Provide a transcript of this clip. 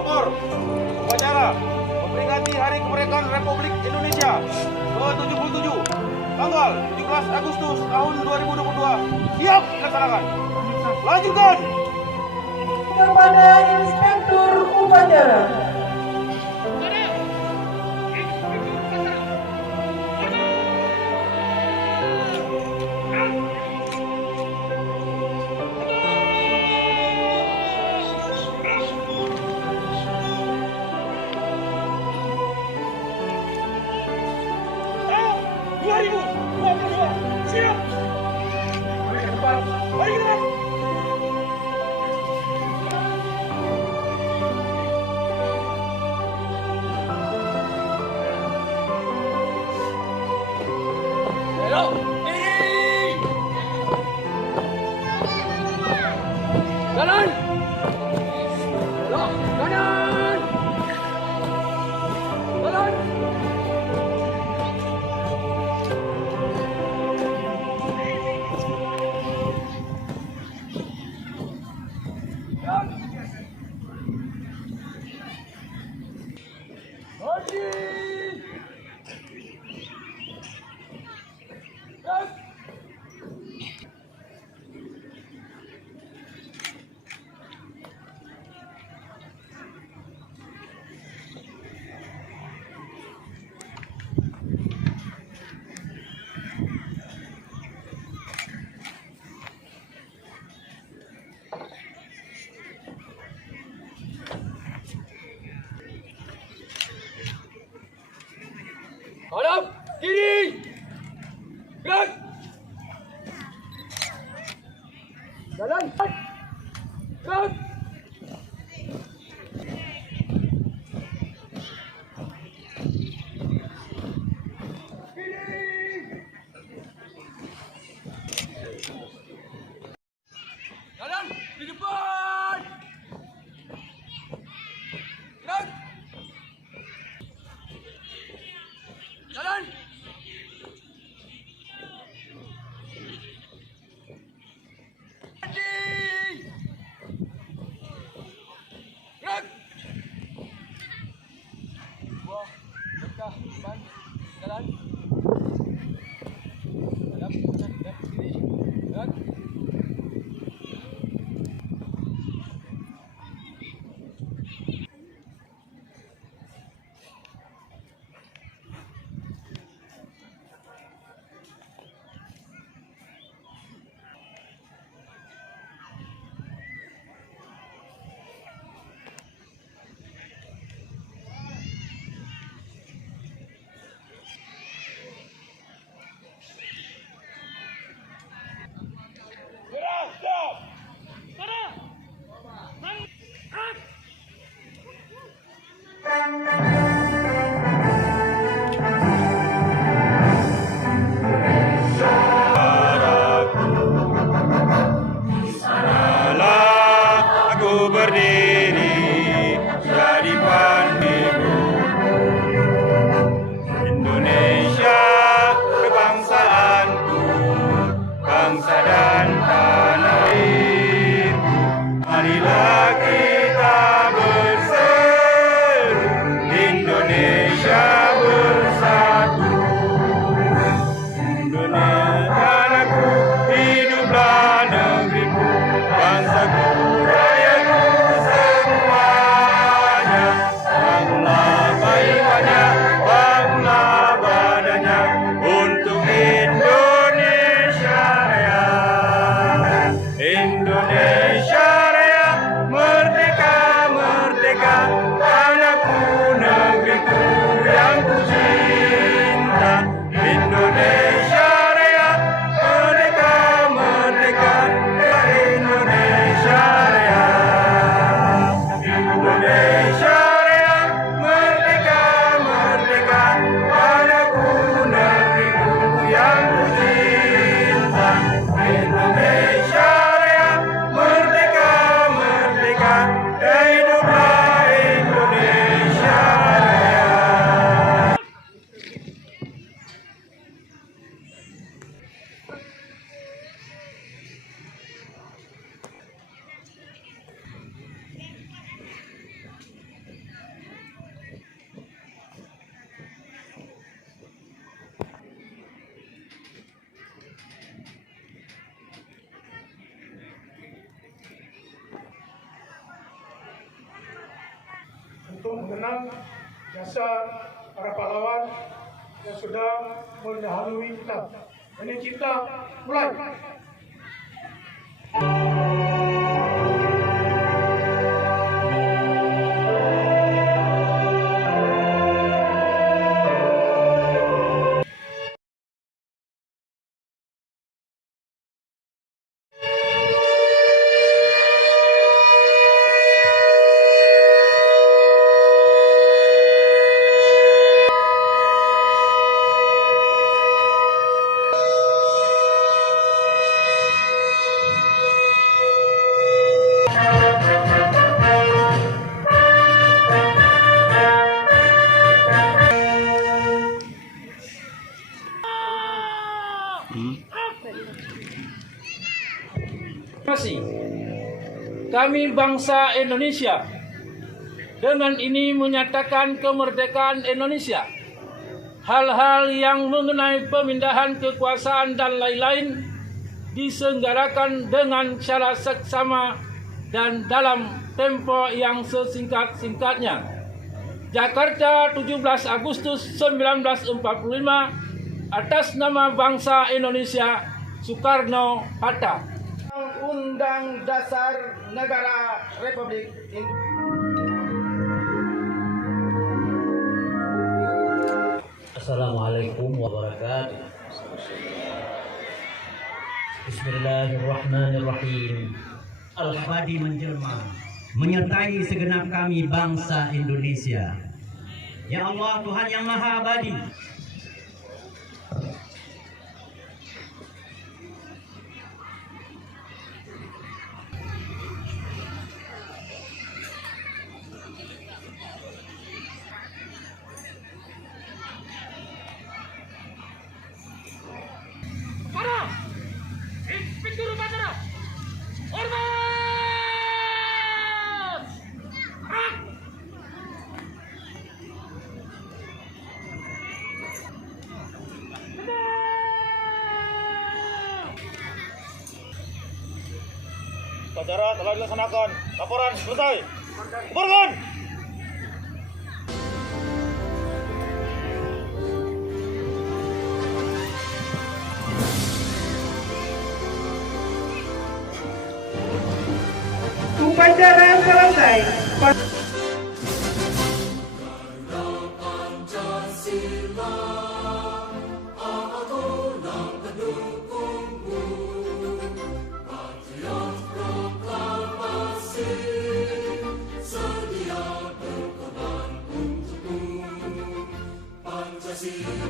Lapor, upacara memperingati Hari Kemerdekaan Republik Indonesia ke-77 tanggal 17 Agustus tahun 2022 siap dilaksanakan. Lanjutkan. Kepada Inspektur Upacara. Siap. Mari ke depan. Mari ke depan. Ayo, diri. Jalan. Ayo, kanan. Jalan. Hadap kiri, gerak, jalan, gerak. Jalan di depan. Gerak. Jalan. Gerak. Buah, dekat, depan, jalan. Hadap, kanan, gerak, kiri, gerak. untuk mengenang jasa para pahlawan yang sudah mendahului kita. Ini kita mulai. Terima kasih. Kami bangsa Indonesia dengan ini menyatakan kemerdekaan Indonesia. Hal-hal yang mengenai pemindahan kekuasaan dan lain-lain diselenggarakan dengan cara seksama dan dalam tempo yang sesingkat-singkatnya. Jakarta, 17 Agustus 1945, atas nama bangsa Indonesia, Soekarno-Hatta. Undang Dasar Negara Republik Indonesia. Assalamualaikum warahmatullahi wabarakatuh. Bismillahirrahmanirrahim. Al-Abadi menjelma menyertai segenap kami bangsa Indonesia. Ya Allah, Tuhan yang Maha Abadi, Inspektur Upacara, hormat! Upacara telah dilaksanakan. Laporan selesai. Kumpulkan. Upacara selesai. See